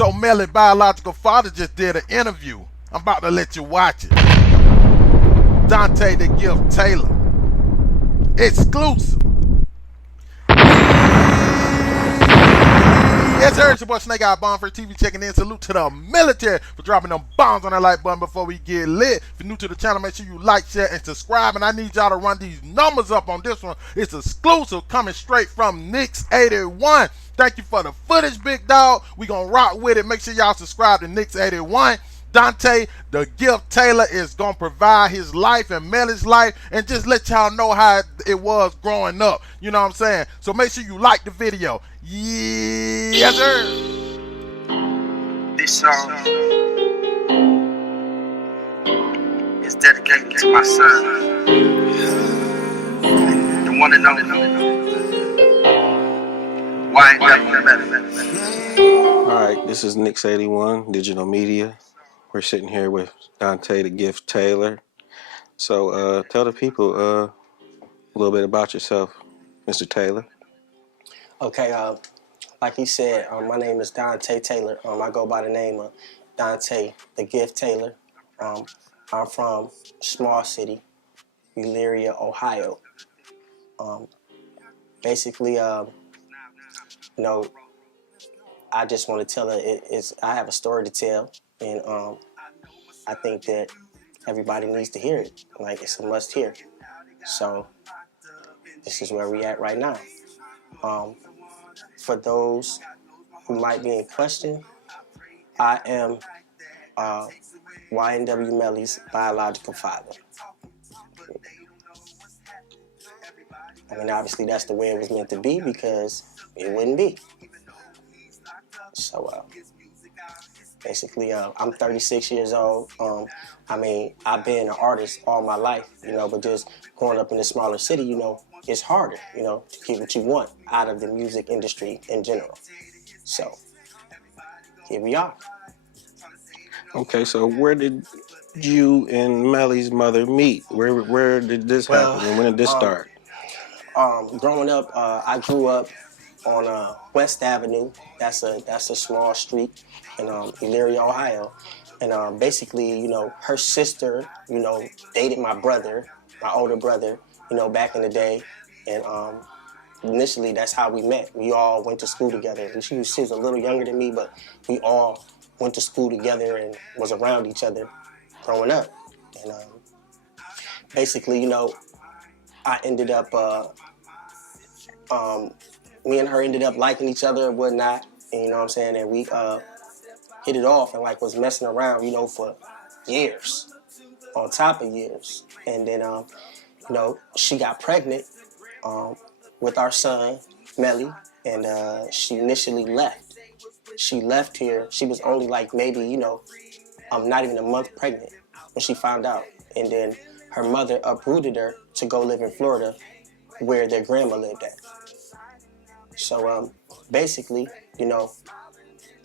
So Melly biological father just did an interview. I'm about to let you watch it. Dante the Gift Taylor. Exclusive. Yes, sir. It's your boy Snake Eye Bomb for TV checking in. Salute to the military for dropping them bombs on that like button before we get lit. If you're new to the channel, make sure you like, share, and subscribe. And I need y'all to run these numbers up on this one. It's exclusive, coming straight from nics81. Thank you for the footage, big dog. We gonna rock with it. Make sure y'all subscribe to nics81. Dante the Gift Taylor is gonna provide his life and Melly's life and just let y'all know how it was growing up. You know what I'm saying? So make sure you like the video. Yes, sir. This song is dedicated to my son, the one and only YNW. Alright, this is nics81, Digital Media. We're sitting here with Dante the Gift Taylor. So tell the people a little bit about yourself, Mr. Taylor. Okay, like he said, my name is Dante Taylor. I go by the name of Dante the Gift Taylor. I'm from a small city, Youre, Ohio. Basically, you know, I just want to tell it. I have a story to tell, and I think that everybody needs to hear it. Like, it's a must hear. So this is where we at right now. For those who might be in question, I am YNW Melly's biological father. I mean, obviously that's the way it was meant to be because it wouldn't be. So basically, I'm 36 years old. I mean, I've been an artist all my life, you know, but just growing up in a smaller city, you know, it's harder, you know, to get what you want out of the music industry in general. So here we are. Okay, so where did you and Melly's mother meet? Where did this happen and when did this start? Growing up, I grew up on West Avenue. That's a small street in Youre, Ohio. And basically, you know, her sister, you know, dated my brother, my older brother, you know, back in the day. And initially, that's how we met. We all went to school together. She was a little younger than me, but we all went to school together and was around each other growing up. And basically, you know, I ended up, me and her ended up liking each other and whatnot. And, you know what I'm saying? And we hit it off and like was messing around, you know, for years, on top of years. And then, you know, she got pregnant with our son, Melly, and she initially left. She left here. She was only like maybe, you know, not even a month pregnant when she found out. And then her mother uprooted her to go live in Florida where their grandma lived at. So basically, you know,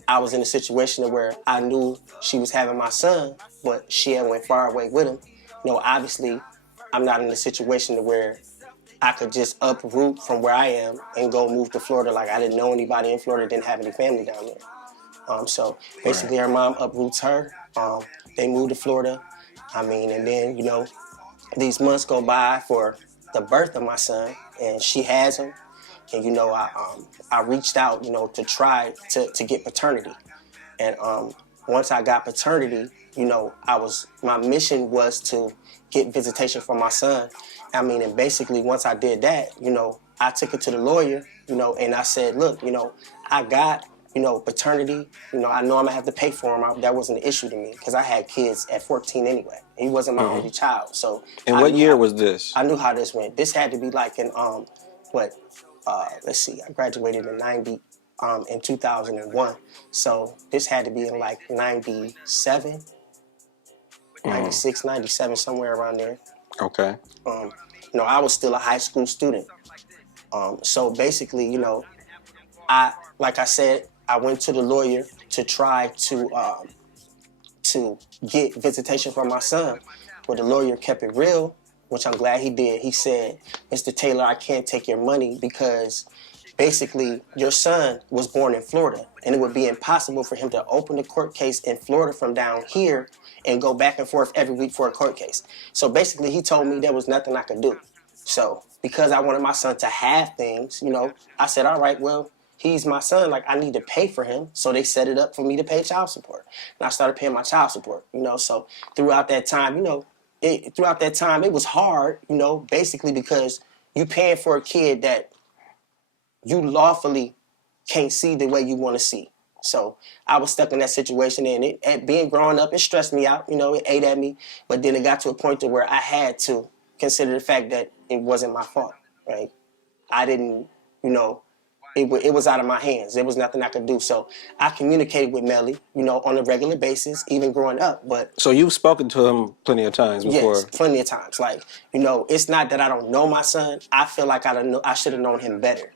I was in a situation where I knew she was having my son, but she had went far away with him. You know, obviously, I'm not in a situation where I could just uproot from where I am and go move to Florida. Like, I didn't know anybody in Florida, didn't have any family down there. So basically, her mom uproots her. They moved to Florida. I mean, and then, you know, these months go by for the birth of my son, and she has him. And, you know, I reached out, you know, to try to get paternity. And once I got paternity, you know, my mission was to get visitation from my son. I mean, and basically once I did that, you know, I took it to the lawyer, you know, and I said, look, you know, I got, you know, paternity. You know, I know I'm gonna have to pay for him. That wasn't an issue to me because I had kids at 14 anyway. He wasn't my only child. So. And what year was this? I knew how this went. This had to be like in, let's see, I graduated in 2001. So this had to be in like 97, 96, 97, somewhere around there. Okay. You know, I was still a high school student. So basically, you know, like I said, I went to the lawyer to try to get visitation from my son. But the lawyer kept it real, which I'm glad he did. He said, Mr. Taylor, I can't take your money because basically your son was born in Florida, and it would be impossible for him to open a court case in Florida from down here and go back and forth every week for a court case. So basically he told me there was nothing I could do. So because I wanted my son to have things, you know, I said, all right, well, he's my son, like I need to pay for him. So they set it up for me to pay child support. And I started paying my child support, you know. So throughout that time, you know, it was hard, you know, basically because you paying for a kid that you lawfully can't see the way you want to see. So I was stuck in that situation, and being growing up, it stressed me out, you know, it ate at me. But then it got to a point to where I had to consider the fact that it wasn't my fault, right? I didn't, you know, it was out of my hands. There was nothing I could do. So I communicated with Melly, you know, on a regular basis, even growing up. But So you've spoken to him plenty of times before. yes, plenty of times. Like, you know, it's not that I don't know my son. I feel like I should have known him better.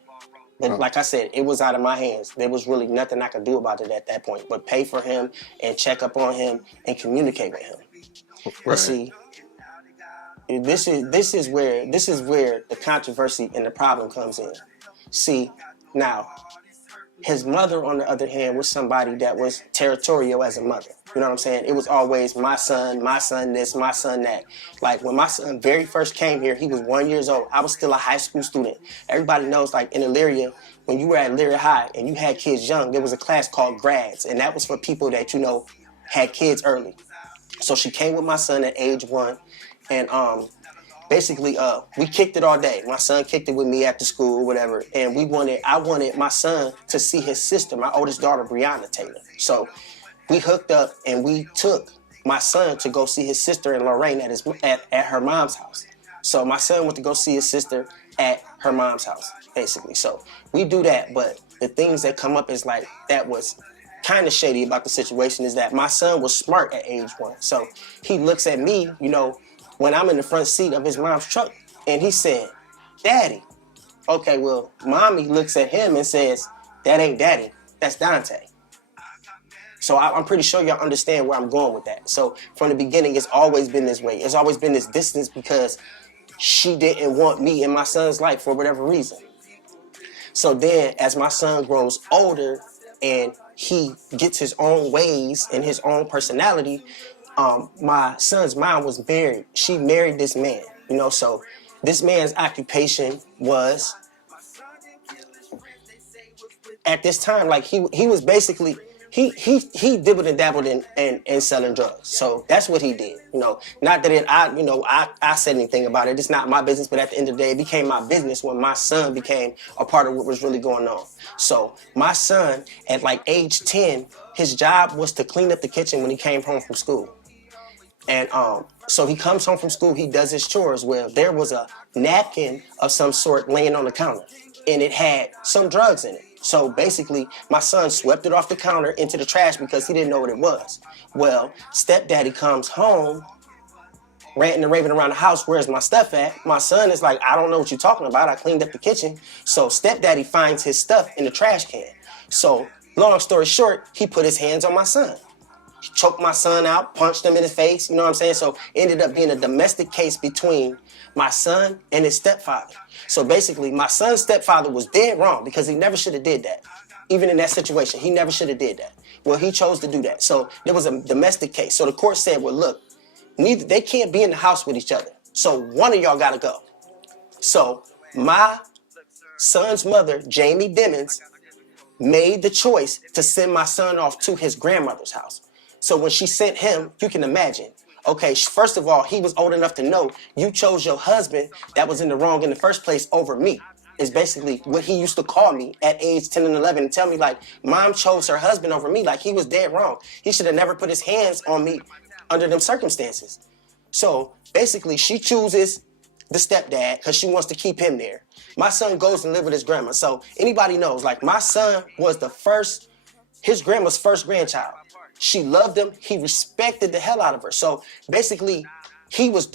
But like I said, it was out of my hands. There was really nothing I could do about it at that point. But pay for him and check up on him and communicate with him. Right. But see, this is where the controversy and the problem comes in. See, now, his mother, on the other hand, was somebody that was territorial as a mother. You know what I'm saying? It was always my son this, my son that. Like, when my son very first came here, he was 1 year old. I was still a high school student. Everybody knows, like, in Elyria, when you were at Elyria High and you had kids young, there was a class called grads, and that was for people that, you know, had kids early. So she came with my son at age 1, and basically, we kicked it all day. My son kicked it with me after school, whatever. And I wanted my son to see his sister, my oldest daughter, Brianna Taylor. So we hooked up and we took my son to go see his sister in Lorraine at her mom's house. So my son went to go see his sister at her mom's house, basically. So we do that, but the things that come up is like, that was kind of shady about the situation is that my son was smart at age 1. So he looks at me, you know, when I'm in the front seat of his mom's truck, and he said, Daddy. Okay, well, Mommy looks at him and says, that ain't Daddy, that's Dante. So I'm pretty sure y'all understand where I'm going with that. So from the beginning, it's always been this way. It's always been this distance because she didn't want me in my son's life for whatever reason. So then, as my son grows older and he gets his own ways and his own personality, my son's mom was married. She married this man, you know, so this man's occupation was, at this time, like he was basically, he dibbled and dabbled in selling drugs. So that's what he did, you know. Not that I said anything about it. It's not my business, but at the end of the day, it became my business when my son became a part of what was really going on. So my son, at like age 10, his job was to clean up the kitchen when he came home from school. And so he comes home from school, he does his chores. Well, there was a napkin of some sort laying on the counter, and it had some drugs in it. So basically, my son swept it off the counter into the trash because he didn't know what it was. Well, stepdaddy comes home, ranting and raving around the house, where's my stuff at? My son is like, I don't know what you're talking about. I cleaned up the kitchen. So stepdaddy finds his stuff in the trash can. So long story short, he put his hands on my son. Choked my son out, punched him in the face, you know what I'm saying? So it ended up being a domestic case between my son and his stepfather. So basically, my son's stepfather was dead wrong because he never should have did that. Even in that situation, he never should have did that. Well, he chose to do that. So there was a domestic case. So the court said, well, look, they can't be in the house with each other. So one of y'all got to go. So my son's mother, Jamie Dimmons, made the choice to send my son off to his grandmother's house. So when she sent him, you can imagine, okay, first of all, he was old enough to know you chose your husband that was in the wrong in the first place over me, is basically what he used to call me at age 10 and 11 and tell me, like, Mom chose her husband over me, like he was dead wrong. He should have never put his hands on me under them circumstances. So basically, she chooses the stepdad because she wants to keep him there. My son goes and live with his grandma. So anybody knows, like, my son was his grandma's first grandchild. She loved him. He respected the hell out of her. So basically, he was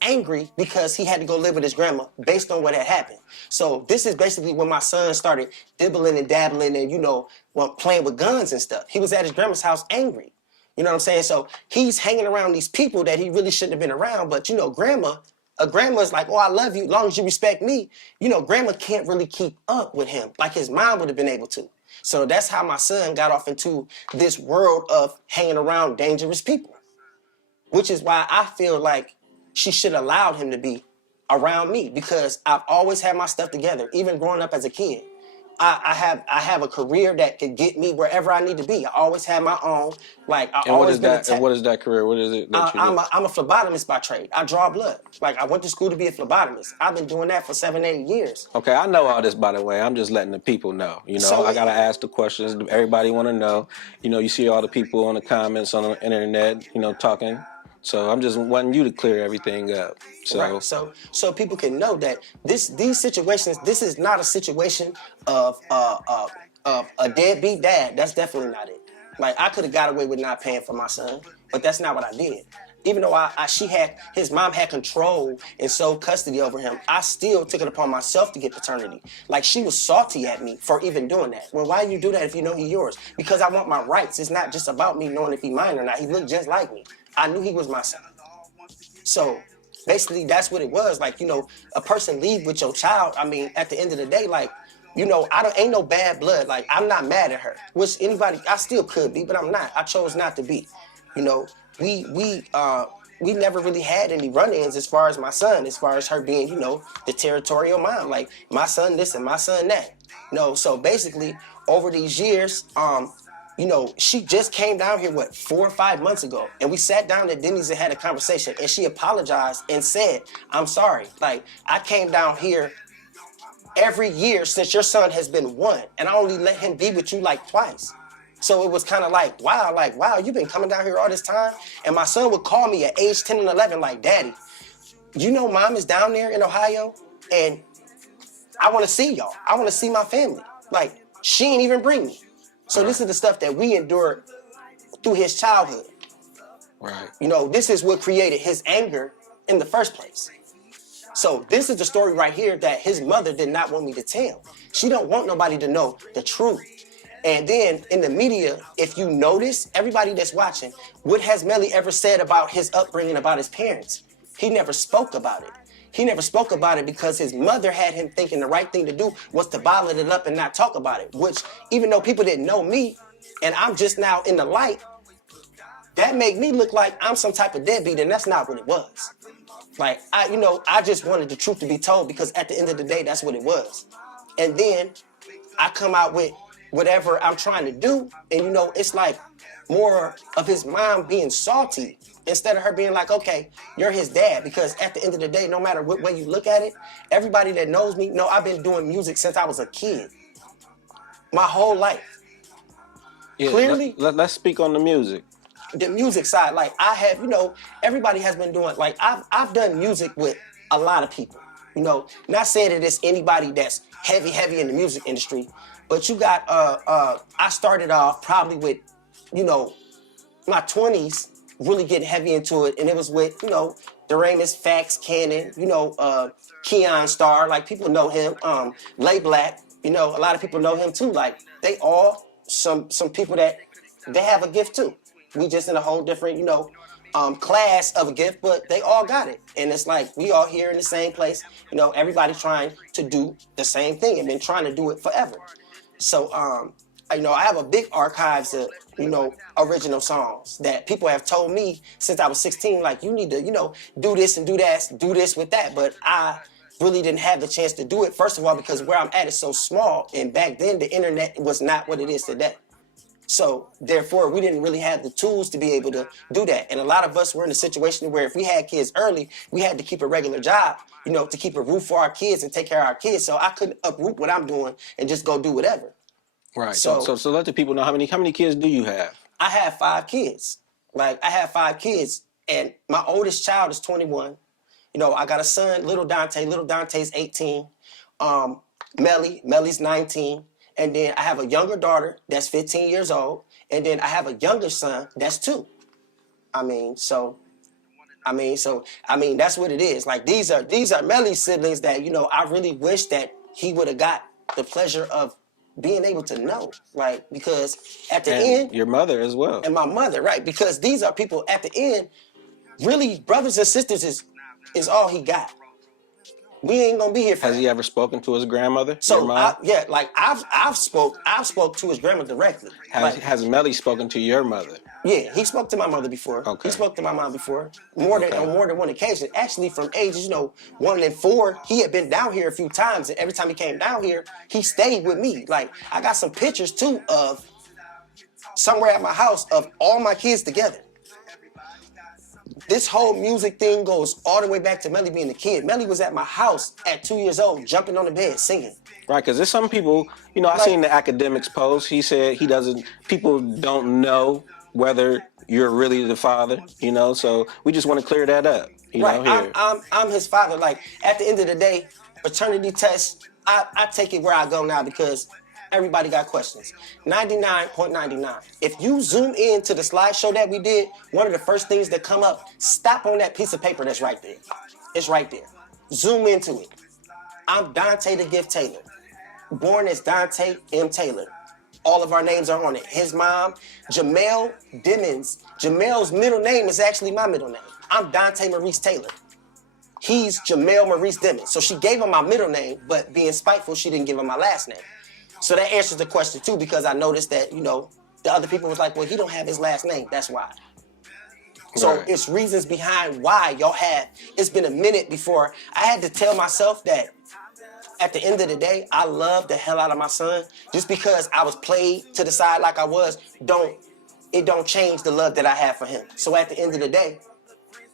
angry because he had to go live with his grandma based on what had happened. So this is basically when my son started dibbling and dabbling and, you know, playing with guns and stuff. He was at his grandma's house angry. You know what I'm saying? So he's hanging around these people that he really shouldn't have been around. But, you know, grandma a grandma's like, oh, I love you, as long as you respect me. You know, grandma can't really keep up with him like his mom would have been able to. So that's how my son got off into this world of hanging around dangerous people, which is why I feel like she should have allowed him to be around me, because I've always had my stuff together, even growing up as a kid. I have a career that could get me wherever I need to be. I always had my own. Like I And what always is been that? And what is that career? What is it that you do? I'm a phlebotomist by trade. I draw blood. Like I went to school to be a phlebotomist. I've been doing that for 7, 8 years. Okay, I know all this, by the way. I'm just letting the people know. You know, So I gotta ask the questions. Everybody want to know. You know, you see all the people on the comments on the internet, you know, talking. So I'm just wanting you to clear everything up. So, right. So people can know that these situations. This is not a situation of a deadbeat dad. That's definitely not it. Like I could have got away with not paying for my son, but that's not what I did. Even though his mom had control and sole custody over him, I still took it upon myself to get paternity. Like she was salty at me for even doing that. Well, why you do that if you know he's yours? Because I want my rights. It's not just about me knowing if he's mine or not. He looked just like me. I knew he was my son. So basically that's what it was. Like, you know, a person leave with your child. I mean, at the end of the day, like, you know, ain't no bad blood. Like, I'm not mad at her. Which anybody, I still could be, but I'm not. I chose not to be. You know, we never really had any run-ins as far as my son, as far as her being, you know, the territorial mom. Like, my son this and my son that. You know, so basically, over these years, you know, she just came down here, 4 or 5 months ago, and we sat down at Denny's and had a conversation, and she apologized and said, I'm sorry. Like, I came down here every year since your son has been 1, and I only let him be with you like twice. So it was kind of like, wow, you've been coming down here all this time? And my son would call me at age 10 and 11 like, Daddy, you know mom is down there in Ohio, and I want to see y'all. I want to see my family. Like, she ain't even bring me. So this is the stuff that we endured through his childhood. right. You know, this is what created his anger in the first place. So this is the story right here that his mother did not want me to tell. She don't want nobody to know the truth. And then in the media, if you notice, everybody that's watching, what has Melly ever said about his upbringing, about his parents? He never spoke about it. He never spoke about it because his mother had him thinking the right thing to do was to bottle it up and not talk about it, which even though people didn't know me and I'm just now in the light, that made me look like I'm some type of deadbeat, and that's not what it was. Like, I just wanted the truth to be told because at the end of the day, that's what it was. And then I come out with whatever I'm trying to do, and you know, it's like more of his mom being salty instead of her being like, okay, you're his dad. Because at the end of the day, no matter what way you look at it, everybody that knows me know I've been doing music since I was a kid. My whole life. Yeah, Clearly, let's speak on the music. the music side, like I have, you know, everybody has been doing, like I've done music with a lot of people. You know, not saying that it's anybody that's heavy in the music industry, but you got I started off probably with, you know, my 20s really getting heavy into it, and it was with, you know, Doremus, Fax, Cannon, you know, Keon Star, like people know him, Lay Black, you know, a lot of people know him too. Like they all some people that they have a gift too. We just in a whole different, you know, class of a gift, but they all got it. And it's like we all here in the same place, you know, everybody trying to do the same thing and been trying to do it forever. So you know, I have a big archives of, you know, original songs that people have told me since I was 16, like, you need to, you know, do this and do that, do this with that. But I really didn't have the chance to do it, first of all, because where I'm at is so small. And back then, the internet was not what it is today. So therefore, we didn't really have the tools to be able to do that. And a lot of us were in a situation where if we had kids early, we had to keep a regular job, you know, to keep a roof for our kids and take care of our kids. So I couldn't uproot what I'm doing and just go do whatever. Right. So let the people know how many kids do you have? I have 5 kids. Like, I have 5 kids, and my oldest child is 21. You know, I got a son, little Dante. Little Dante's 18. Melly's 19. And then I have a younger daughter that's 15 years old. And then I have a younger son that's 2. I mean, that's what it is. Like, these are Melly's siblings that, you know, I really wish that he would have got the pleasure of being able to know, like, because at the end, your mother as well, and my mother, right? Because these are people at the end, really brothers and sisters is is all he got. We ain't gonna be here for Has that. he ever spoken to his grandmother? So your mom? I've spoke to his grandma directly. Has Melly spoken to your mother? Yeah, he spoke to my mother before. Okay. He spoke to my mom before, on more than one occasion. Actually, from ages 1 and 4, he had been down here a few times, and every time he came down here, he stayed with me. Like, I got some pictures too of somewhere at my house of all my kids together. This whole music thing goes all the way back to Melly being a kid. Melly was at my house at 2 years old, jumping on the bed, singing. Right, because there's some people, I seen the academics post. He said people don't know whether you're really the father, so we just want to clear that up, Right, here. I'm his father. Like, at the end of the day, paternity test, I take it where I go now because everybody got questions. 99.99. If you zoom in to the slideshow that we did, one of the first things that come up, stop on that piece of paper that's right there. It's right there. Zoom into it. I'm Dante the Gift Taylor. Born as Dante M. Taylor. All of our names are on it. His mom, Jamel Dimmons. Jamel's middle name is actually my middle name. I'm Dante Maurice Taylor. He's Jamel Maurice Dimmons. So she gave him my middle name, but being spiteful, she didn't give him my last name. So that answers the question too, because I noticed that, the other people was like, well, he don't have his last name. That's why. So it's reasons behind why y'all had. It's been a minute before I had to tell myself that at the end of the day, I love the hell out of my son. Just because I was played to the side like I was, it don't change the love that I have for him. So at the end of the day,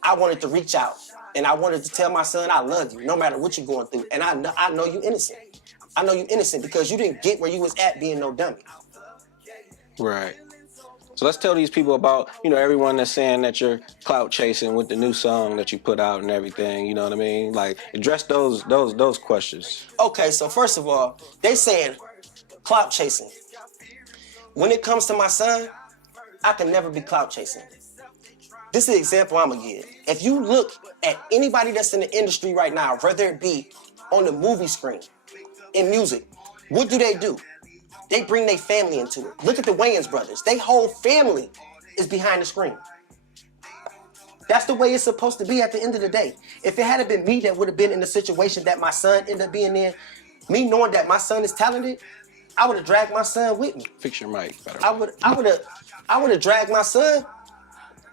I wanted to reach out and I wanted to tell my son, I love you no matter what you're going through. And I know you innocent. I know you innocent because you didn't get where you was at being no dummy. Right. So let's tell these people about, everyone that's saying that you're clout chasing with the new song that you put out and everything, you know what I mean? Like, address those questions. Okay, so first of all, they saying clout chasing. When it comes to my son, I can never be clout chasing. This is the example I'm gonna give. If you look at anybody that's in the industry right now, whether it be on the movie screen, in music, what do? They bring their family into it. Look at the Wayans brothers. Their whole family is behind the screen. That's the way it's supposed to be at the end of the day. If it hadn't been me that would have been in the situation that my son ended up being in, me knowing that my son is talented, I would have dragged my son with me. Fix your mic better. I would have dragged my son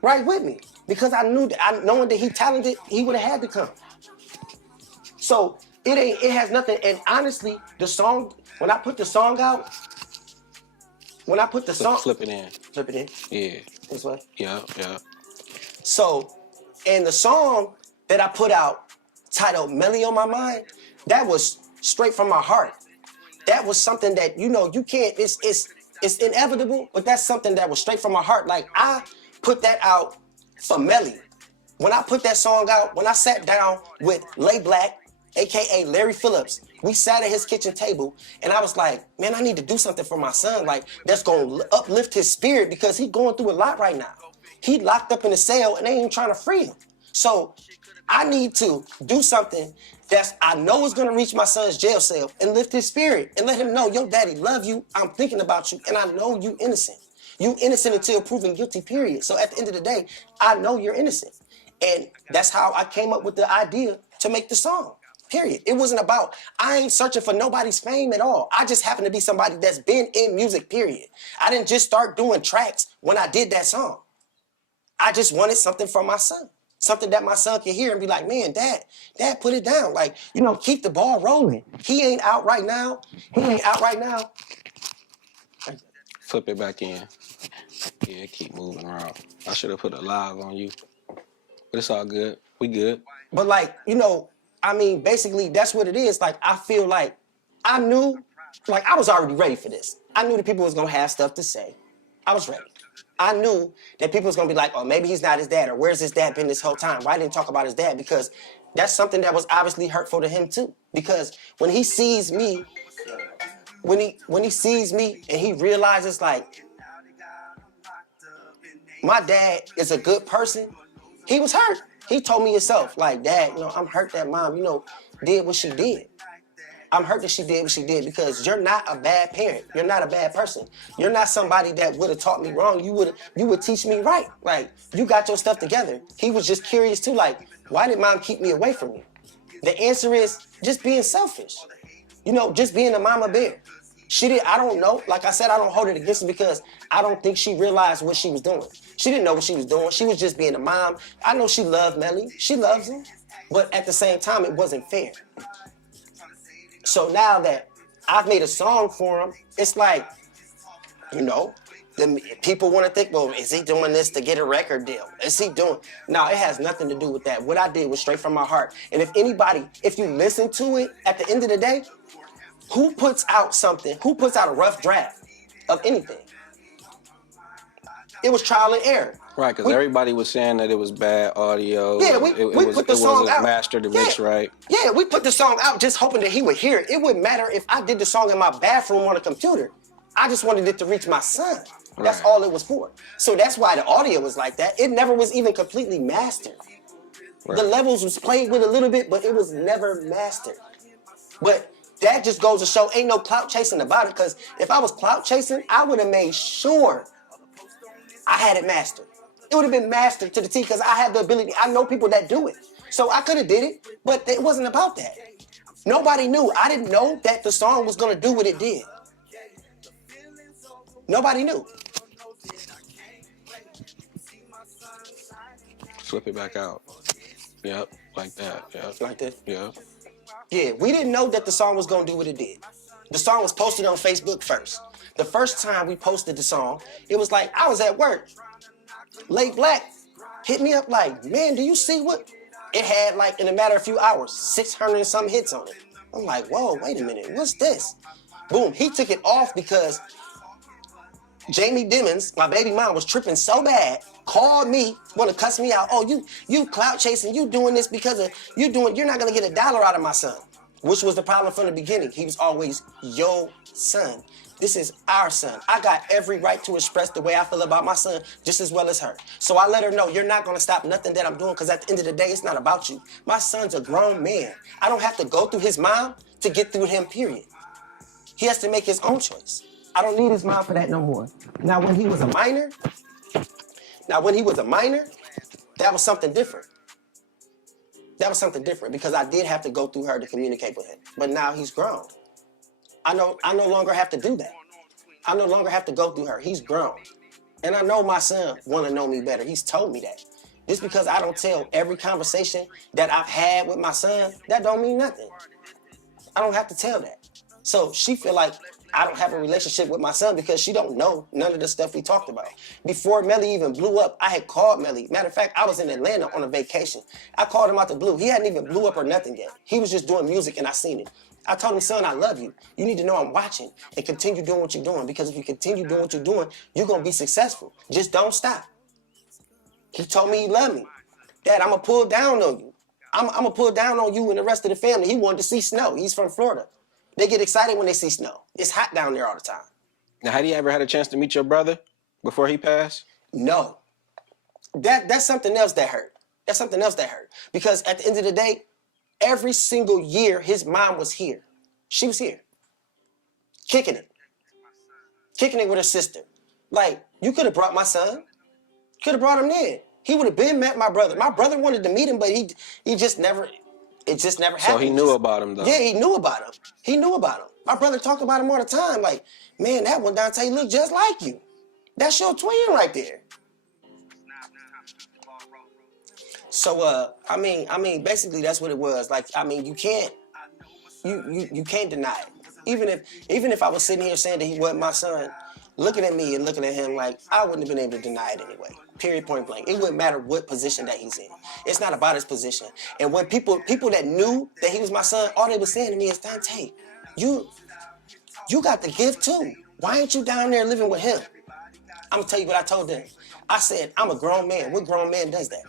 right with me because I knew that knowing that he talented, he would have had to come. So it has nothing. And honestly, the song, when I put the song out, Flip it in. Flip it in? Yeah. This way? Yeah. So, and the song that I put out, titled Melly on My Mind, that was straight from my heart. That was something that, you can't, it's inevitable, but that's something that was straight from my heart. Like, I put that out for Melly. When I put that song out, when I sat down with Lay Black, AKA Larry Phillips, we sat at his kitchen table and I was like, man, I need to do something for my son, like, that's gonna uplift his spirit because he's going through a lot right now. He locked up in a cell and they ain't trying to free him. So I need to do something that I know is gonna reach my son's jail cell and lift his spirit and let him know, yo, daddy, love you, I'm thinking about you, and I know you innocent. You innocent until proven guilty, period. So at the end of the day, I know you're innocent. And that's how I came up with the idea to make the song. Period. It wasn't about, I ain't searching for nobody's fame at all. I just happen to be somebody that's been in music, period. I didn't just start doing tracks when I did that song. I just wanted something for my son. Something that my son can hear and be like, man, dad, put it down. Like, keep the ball rolling. He ain't out right now. Flip it back in. Yeah, keep moving around. I should have put a live on you. But it's all good. We good. But basically, that's what it is. Like, I feel like I knew, like, I was already ready for this. I knew that people was going to have stuff to say. I was ready. I knew that people was going to be like, oh, maybe he's not his dad, or where's his dad been this whole time? Why didn't he talk about his dad? Because that's something that was obviously hurtful to him, too. Because when he sees me, when he sees me and he realizes, like, my dad is a good person, he was hurt. He told me himself, like, Dad, I'm hurt that mom, did what she did. I'm hurt that she did what she did because you're not a bad parent. You're not a bad person. You're not somebody that would have taught me wrong. You would teach me right. Like, you got your stuff together. He was just curious too, like, Why did mom keep me away from you? The answer is just being selfish. You know, just being a mama bear. I don't know. Like I said, I don't hold it against her because I don't think she realized what she was doing. She didn't know what she was doing. She was just being a mom. I know she loved Melly. She loves him. But at the same time, it wasn't fair. So now that I've made a song for him, it's like, you know, the people want to think, well, is he doing this to get a record deal? Is he doing? No, it has nothing to do with that. What I did was straight from my heart. And if you listen to it, at the end of the day, who puts out something? Who puts out a rough draft of anything? It was trial and error. Right, because everybody was saying that it was bad audio. Yeah, we put the song out. Mastered and mixed right. Yeah, we put the song out just hoping that he would hear it. It wouldn't matter if I did the song in my bathroom on a computer. I just wanted it to reach my son. That's all it was for. So that's why the audio was like that. It never was even completely mastered. Right. The levels was played with a little bit, but it was never mastered. But that just goes to show ain't no clout chasing about it, because if I was clout chasing, I would have made sure I had it mastered. It would have been mastered to the T because I have the ability. I know people that do it. So I could have did it, but it wasn't about that. Nobody knew. I didn't know that the song was going to do what it did. Nobody knew. Flip it back out. Yep, like that. Yep. Like that? Yep. Yeah, we didn't know that the song was going to do what it did. The song was posted on Facebook first. The first time we posted the song, it was like, I was at work. Late Black hit me up like, man, do you see what? It had like, in a matter of a few hours, 600 and some hits on it. I'm like, whoa, wait a minute, what's this? Boom, he took it off because Jamie Dimmons, my baby mom, was tripping so bad, called me, want to cuss me out. Oh, you clout chasing, you doing this because of, you're not gonna get $1 out of my son. Which was the problem from the beginning. He was always your son. This is our son. I got every right to express the way I feel about my son just as well as her. So I let her know, you're not gonna stop nothing that I'm doing, because at the end of the day, it's not about you. My son's a grown man. I don't have to go through his mom to get through him, period. He has to make his own choice. I don't need his mom for that no more. Now, when he was a minor, that was something different. That was something different because I did have to go through her to communicate with him. But now he's grown. I no longer have to do that. I no longer have to go through her. He's grown. And I know my son want to know me better. He's told me that. Just because I don't tell every conversation that I've had with my son, that don't mean nothing. I don't have to tell that. So she feel like I don't have a relationship with my son because she don't know none of the stuff we talked about. Before Melly even blew up, I had called Melly. Matter of fact, I was in Atlanta on a vacation. I called him out the blue. He hadn't even blew up or nothing yet. He was just doing music and I seen it. I told him, son, I love you. You need to know I'm watching and continue doing what you're doing, because if you continue doing what you're doing, you're going to be successful. Just don't stop. He told me he loved me. Dad, I'm going to pull down on you. I'm going to pull down on you and the rest of the family. He wanted to see snow. He's from Florida. They get excited when they see snow. It's hot down there all the time. Now, had you ever had a chance to meet your brother before he passed? No. That's something else that hurt. That's something else that hurt. Because at the end of the day, every single year, his mom was here. She was here. Kicking it. Kicking it with her sister. Like, you could have brought my son. Could have brought him in. He would have been met my brother. My brother wanted to meet him, but he just never... It just never happened. So he knew about him, though? Yeah, he knew about him. He knew about him. My brother talked about him all the time. Like, man, that one Dante look just like you. That's your twin right there. So, I mean, basically that's what it was. Like, I mean, you can't deny it. Even if I was sitting here saying that he wasn't my son, looking at me and looking at him, like, I wouldn't have been able to deny it anyway. Period, point blank. It wouldn't matter what position that he's in. It's not about his position. And when people that knew that he was my son, all they were saying to me is, Dante, you got the gift too. Why ain't you down there living with him? I'm gonna tell you what I told them. I said, I'm a grown man. What grown man does that?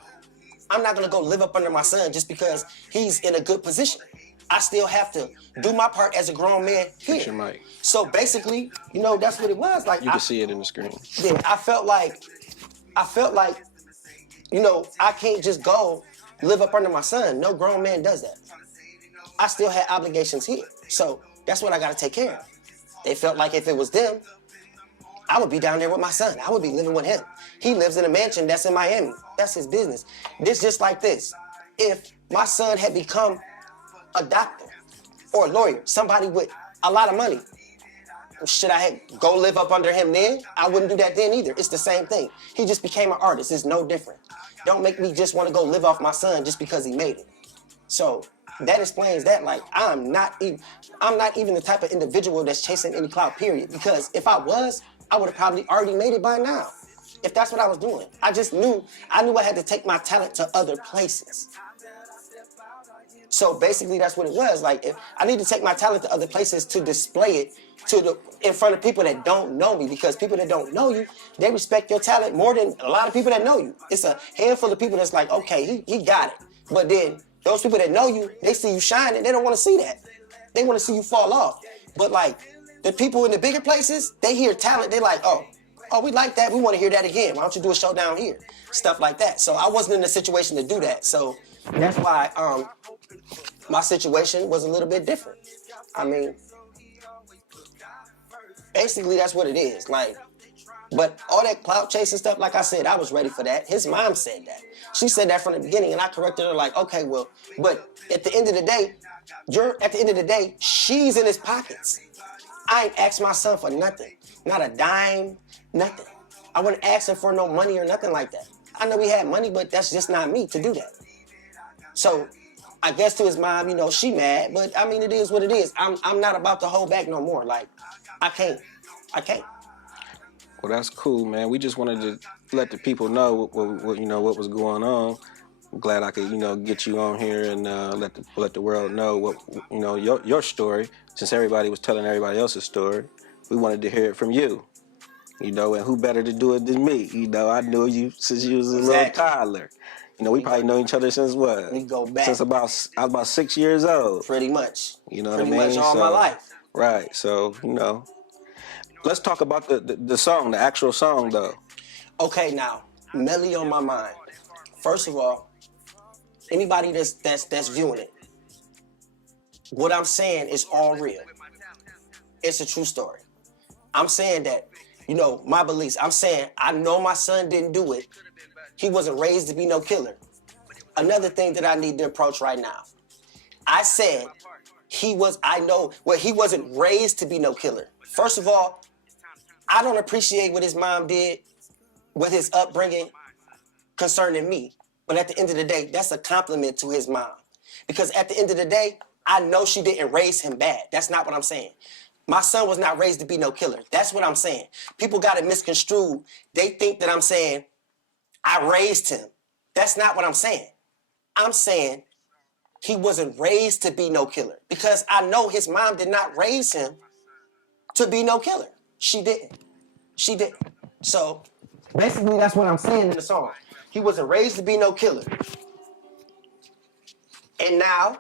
I'm not gonna go live up under my son just because he's in a good position. I still have to do my part as a grown man here. Fix your mic. So basically, that's what it was. Like, you can see it in the screen. Yeah, I felt like, I can't just go live up under my son. No grown man does that. I still had obligations here. So that's what I got to take care of. They felt like if it was them, I would be down there with my son. I would be living with him. He lives in a mansion that's in Miami. That's his business. This just like this. if my son had become a doctor or a lawyer, somebody with a lot of money, should I go live up under him then? I wouldn't do that then either. It's the same thing. He just became an artist. It's no different. Don't make me just want to go live off my son just because he made it. So that explains that. Like, I'm not even the type of individual that's chasing any clout, period. Because if I was, I would have probably already made it by now. If that's what I was doing. I knew I had to take my talent to other places. So basically that's what it was. Like, if I need to take my talent to other places to display it in front of people that don't know me, because people that don't know you, they respect your talent more than a lot of people that know you. It's a handful of people that's like, okay, he got it. But then those people that know you, they see you shining, they don't want to see that. They want to see you fall off. But like the people in the bigger places, they hear talent, they like, oh, we like that, we want to hear that again. Why don't you do a show down here? Stuff like that. So I wasn't in a situation to do that. So that's why my situation was a little bit different. I mean, basically, that's what it is. Like, but all that clout chasing stuff, like I said, I was ready for that. His mom said that. She said that from the beginning, and I corrected her like, okay, well, but at the end of the day, she's in his pockets. I ain't asked my son for nothing. Not a dime, nothing. I wouldn't ask him for no money or nothing like that. I know he had money, but that's just not me to do that. So I guess to his mom, you know, she mad, but I mean, it is what it is. I'm not about to hold back no more. Like, I can't. Well, that's cool, man. We just wanted to let the people know what was going on. I'm glad I could, get you on here and let the world know what, your story. Since everybody was telling everybody else's story, we wanted to hear it from you. And who better to do it than me? I knew you since you was a little toddler. We probably know each other since what? We go back. Since I was about 6 years old. Pretty much. You know what I mean? Pretty much all my life. Right. So, let's talk about the song, the actual song, though. Okay, now, Melly on my mind. First of all, anybody that's viewing it, what I'm saying is all real. It's a true story. I'm saying that, my beliefs. I'm saying I know my son didn't do it. He wasn't raised to be no killer. Another thing that I need to approach right now. I said he wasn't raised to be no killer. First of all, I don't appreciate what his mom did with his upbringing concerning me. But at the end of the day, that's a compliment to his mom. Because at the end of the day, I know she didn't raise him bad. That's not what I'm saying. My son was not raised to be no killer. That's what I'm saying. People got it misconstrued. They think that I'm saying I raised him. That's not what I'm saying. I'm saying he wasn't raised to be no killer. Because I know his mom did not raise him to be no killer. She didn't. So basically that's what I'm saying in the song. He wasn't raised to be no killer. And now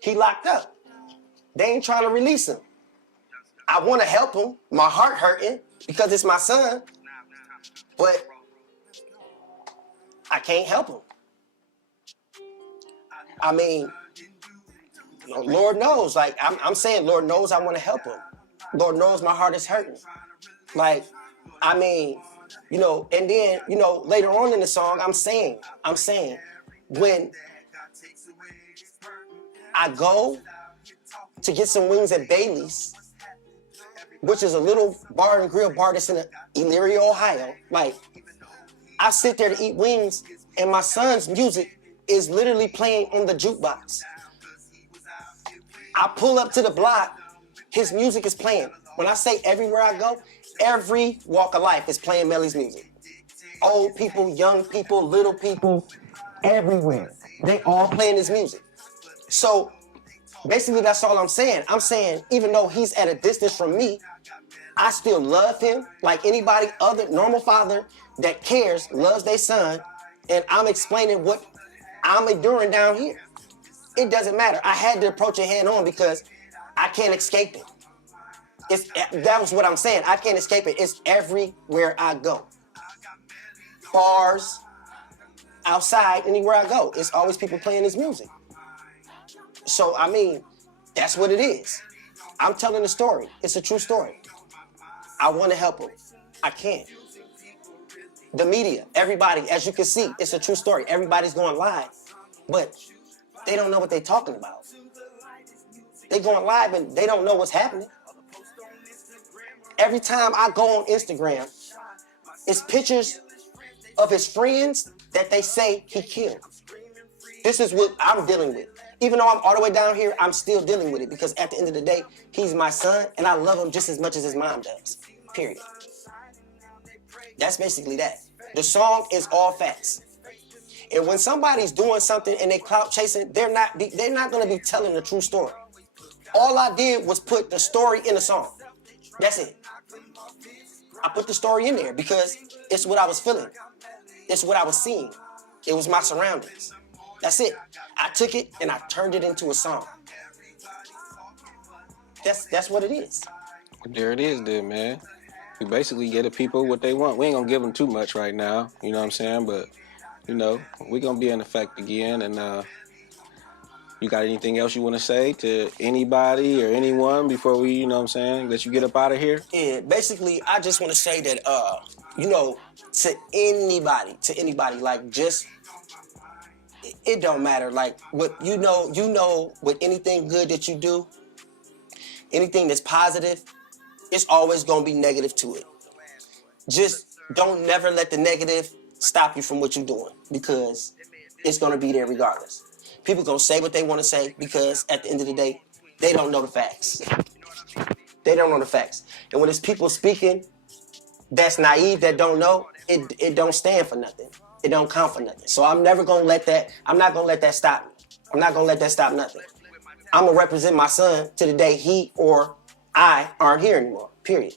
he locked up. They ain't trying to release him. I want to help him. My heart hurting because it's my son. But I can't help him. I mean, Lord knows. Like, I'm saying, Lord knows I want to help him. Lord knows my heart is hurting. Like, I mean, and then, later on in the song, I'm saying, when I go to get some wings at Bailey's, which is a little bar and grill bar that's in Elyria, Ohio, like, I sit there to eat wings, and my son's music is literally playing on the jukebox. I pull up to the block, his music is playing. When I say everywhere I go, every walk of life is playing Melly's music. Old people, young people, little people, everywhere. They all playing his music. So basically that's all I'm saying. I'm saying even though he's at a distance from me, I still love him like anybody other normal father that cares, loves their son, and I'm explaining what I'm enduring down here. It doesn't matter. I had to approach it head on because I can't escape it. That was what I'm saying. I can't escape it. It's everywhere I go. Bars, outside, anywhere I go. It's always people playing his music. So, I mean, that's what it is. I'm telling a story. It's a true story. I want to help him. I can't. The media, everybody, as you can see, it's a true story. Everybody's going live. but they don't know what they're talking about. They going live and they don't know what's happening. Every time I go on Instagram, it's pictures of his friends that they say he killed. This is what I'm dealing with. Even though I'm all the way down here, I'm still dealing with it because at the end of the day, he's my son and I love him just as much as his mom does. Period. That's basically that. The song is all facts. And when somebody's doing something and they clout chasing, they're not going to be telling the true story. All I did was put the story in the song. That's it. I put the story in there because it's what I was feeling. It's what I was seeing. It was my surroundings. That's it. I took it and I turned it into a song. That's what it is. There it is then, man. We basically get the people what they want. We ain't gonna give them too much right now, you know what I'm saying? But, you know, we gonna be in effect again. And you got anything else you want to say to anybody or anyone before we, you know what I'm saying, let you get up out of here? Yeah, basically, I just want to say that, you know, to anybody, like, just, it don't matter. Like, what you know, with anything good that you do, anything that's positive, it's always gonna be negative to it. Just don't never let the negative stop you from what you're doing because it's gonna be there regardless. People gonna say what they want to say because at the end of the day, they don't know the facts. They don't know the facts. And when it's people speaking that's naive, that don't know, it don't stand for nothing. It don't count for nothing. So I'm never gonna let that, I'm not gonna let that stop me. I'm not gonna let that stop nothing. I'm gonna represent my son to the day he or I aren't here anymore, period.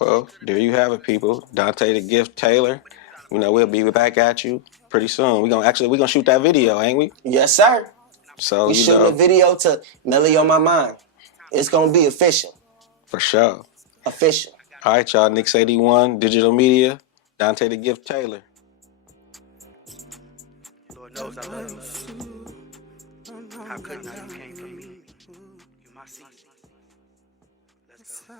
Well, there you have it, people. Dante the Gift Taylor. You know, we'll be back at you pretty soon. We're gonna shoot that video, ain't we? Yes, sir. So, We you shooting know, a video to Melly on my mind. It's gonna be official. for sure. Official. All right, y'all. nics81, digital media. Dante the Gift Taylor. Lord knows I love you. How couldn't I? You came for me. You my season. Let's go.